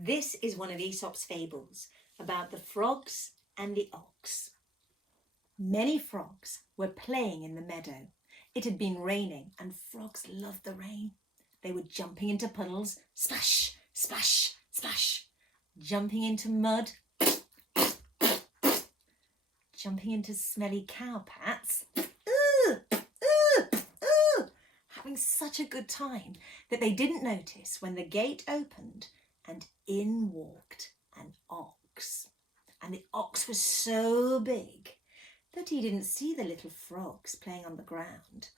This is one of Aesop's fables about the frogs and the ox. Many frogs were playing in the meadow. It had been raining and frogs loved the rain. They were jumping into puddles, splash, splash, splash, jumping into mud, jumping into smelly cow pats, having such a good time that they didn't notice when the gate opened and in walked an ox. And the ox was so big that he didn't see the little frogs playing on the ground.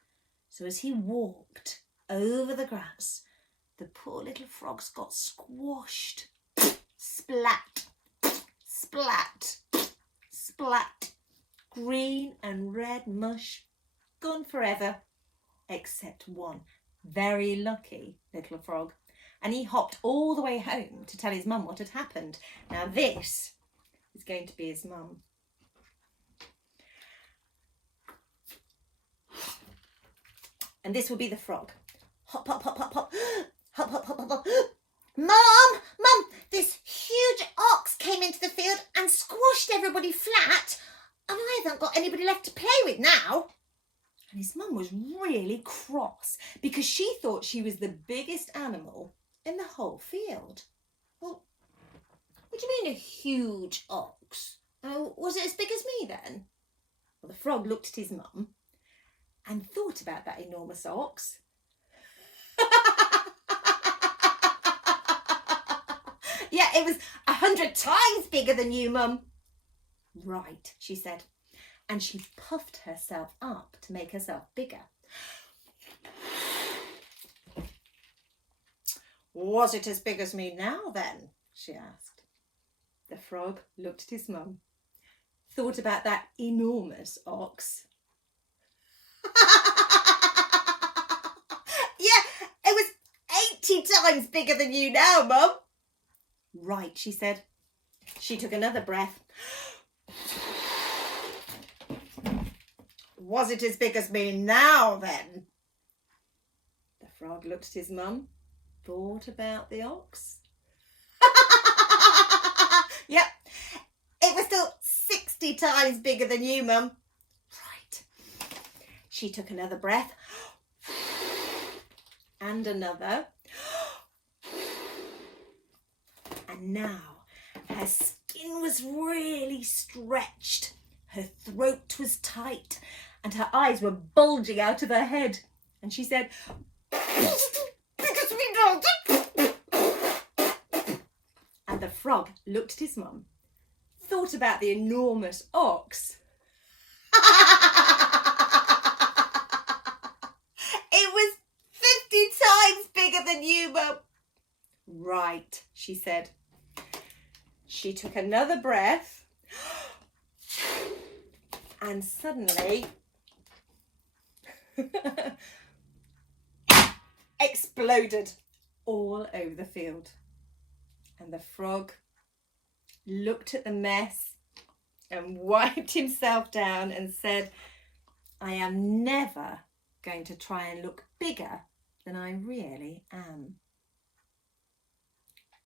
So as he walked over the grass, the poor little frogs got squashed. Splat, splat, splat. Green and red mush, gone forever, except one very lucky little frog. And he hopped all the way home to tell his mum what had happened. Now this is going to be his mum. And this will be the frog. Hop, hop, hop, hop, hop. Hop, hop, hop, hop, hop. Mum, this huge ox came into the field and squashed everybody flat. And I haven't got anybody left to play with now. And his mum was really cross because she thought she was the biggest animal in the whole field. Well, what do you mean a huge ox? Was it as big as me then? Well, the frog looked at his mum and thought about that enormous ox. Yeah, it was 100 times bigger than you, Mum. Right, she said, and she puffed herself up to make herself bigger. Was it as big as me now then? She asked. The frog looked at his mum, thought about that enormous ox. Yeah, it was 80 times bigger than you now, Mum. Right, she said. She took another breath. Was it as big as me now then? The frog looked at his mum, thought about the ox. Yep, it was still 60 times bigger than you, Mum. Right. She took another breath and another. And now her skin was really stretched. Her throat was tight and her eyes were bulging out of her head. And she said, "Because we don't." And the frog looked at his mum, thought about the enormous ox. It was 50 times bigger than you, Mum. Right, she said. She took another breath and suddenly exploded all over the field. And the frog looked at the mess and wiped himself down and said, "I am never going to try and look bigger than I really am."